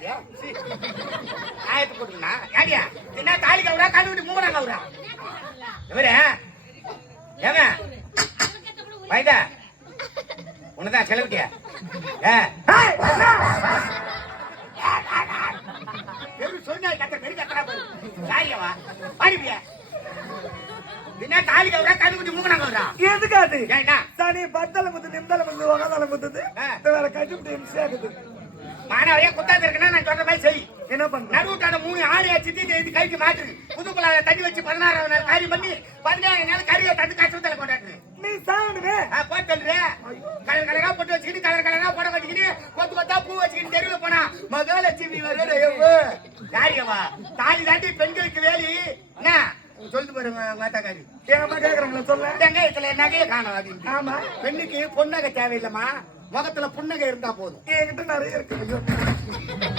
அது ஆயத்து போட்டுக்கா ஏடியா என்ன தாலி கவுரா கண்டுபிடி மூணா கவுரா இவரு ஏங்க வைதா உன்னதான் செலவுட்டியா சொன்ன கத்த பெரிய கத்தா போய் சாரியவா பாடிப்பியா என்ன தாலி கவுரா கண்டுபிடி மூணா கவுரா எதுக்காது ஏண்டா சனி பத்தல முத்து நிம்தல முத்து வகதல முத்துது வேற கட்டிவிட்டு இம்சையாகுது மாணவரே குத்தாது இருக்குன்னா நான் சொல்ற மாதிரி செய் என்ன பண்ண நடுவுட்டான 3 ஆணைய சித்தி எழுதி கைக்கு மாற்று புதுக்குள்ள தண்ணி வச்சு 16ஆவது நாள் காரியம் பண்ணி 17 நாள் கறியை தந்து கஷ்டத்துல கொண்டாடு நீ சாப்பிடுவே போட்டு கலர் கலரா போட்டு வச்சுக்கிட்டு கலர் கலரா போட வச்சுக்கிட்டு கொத்து கொத்தா பூ வச்சுக்கிட்டு தெருவில் போனா மகாலட்சுமி வருது யாரியவா தாலி தாண்டி பெண்களுக்கு வேலி என்ன சொல்லிட்டு பாருங்க மாத்தாக்காரி எங்க அம்மா கேக்குறாங்களா சொல்ல வெங்காயத்துல நகையை காணும் அப்படின்னு ஆமா பெண்ணுக்கு பொன்னகை தேவையில்லைம்மா முகத்துல புன்னகை இருந்தா போதும் என்கிட்ட நிறைய இருக்கு